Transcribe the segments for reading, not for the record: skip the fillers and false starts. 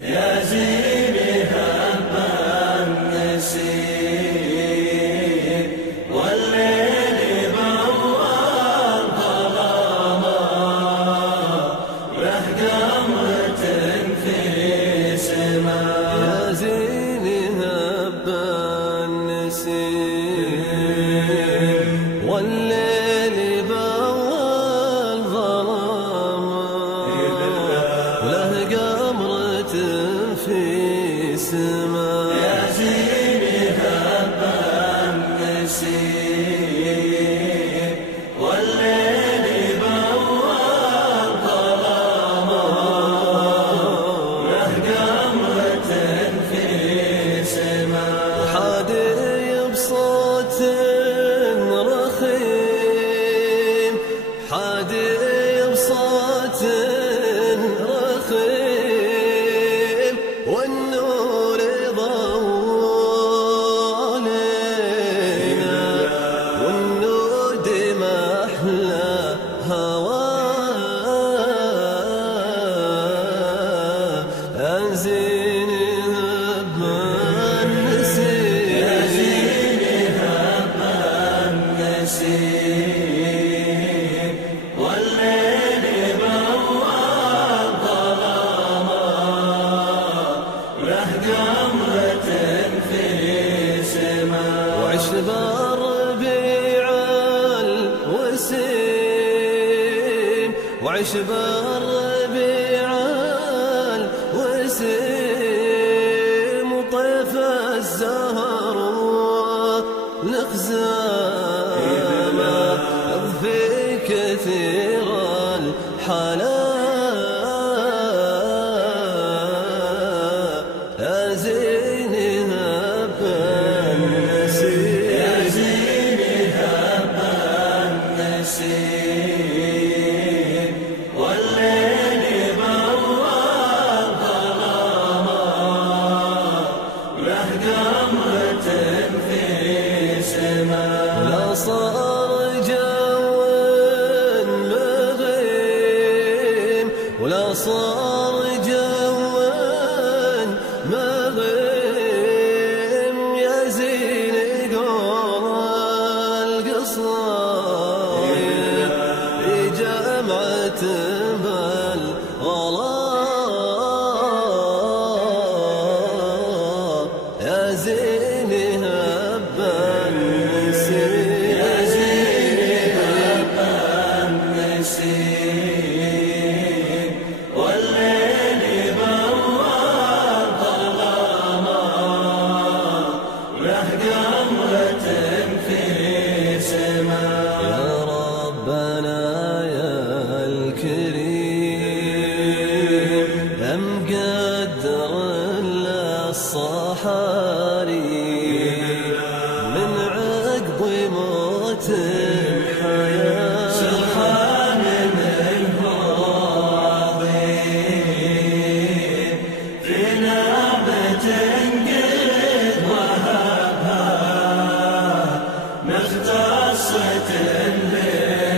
يا زيني هب النسيم والليل بواب ظلامه له قمرة في سماء. يا زيني هب النسيم والليل بواب ظلامه له قمرة في سماء. يا زيني هب النسيم والليل بواب ظلامه له قمرة في سماء. وحادي بصوت رخيم حادي بصوت رخيم والنور ضوى علينا والنود محلى هواه. يا زيني هب النسيم يا زيني هب النسيم والليل بواب ظلامه له قمرة في سماء. وعشب الربيع الوسيم وعشب الربيع الوسيم وطيف الزهر والخزامة اضفي كثير الحلا. يا زيني هب النسيم يا زيني هب النسيم والليل بواب ظلامه له قمرة في سماء. ولا صار جو مغيم ولا صار جو مغيم. يا زيني قول القصايد في جامعة بالغلا. يا زيني هب النسيم يا زيني هب النسيم والليل بواب ظلامه له قمرة في سماء. يا ربنا يا الكريم يا مقدر للصحاري من عقب موت الحياة. سبحان من هو عظيم في نعمة قد وهبها مختصة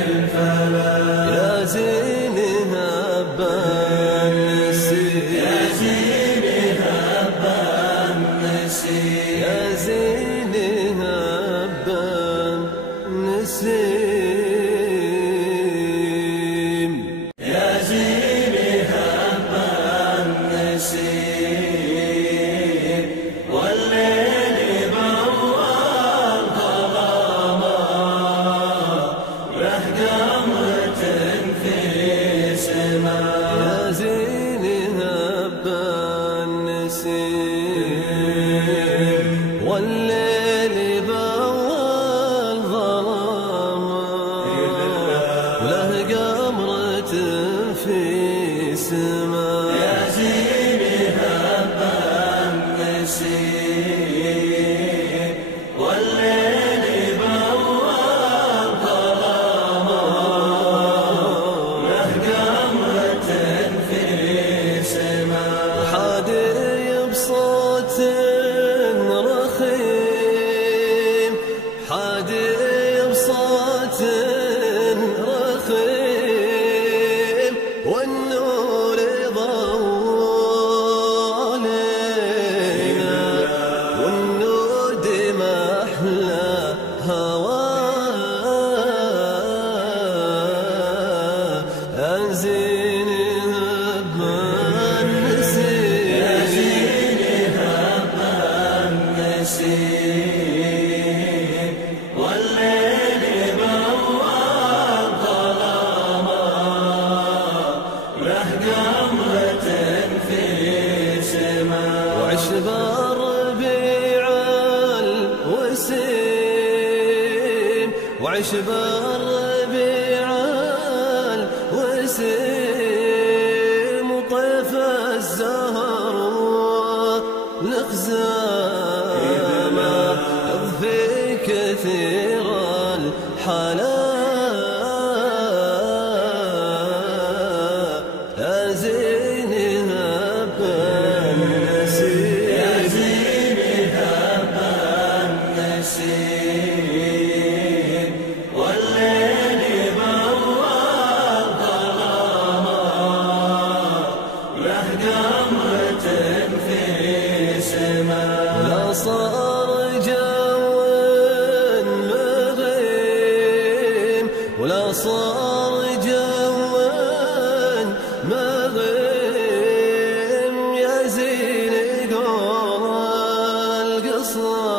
للفلاح. يا زيني هب النسيم يا زيني هب النسيم يا زيني هب النسيم. يا زيني هب النسيم والليل بواب ظلامه له قمرة في سماء. يا زيني هب النسيم والليل بوال ظلامه وله قمرة في سماء. يا زيني هب وعشب الربيع الوسيم وطيف الزهر والخزامة اضفي كثير الحلا يا زين هب النسيم يا زين هب النسيم والليل بوال ظلامة له قمرة في سماء لا صار جو مغيم ولا صار جو مغيم يا زين قول القصة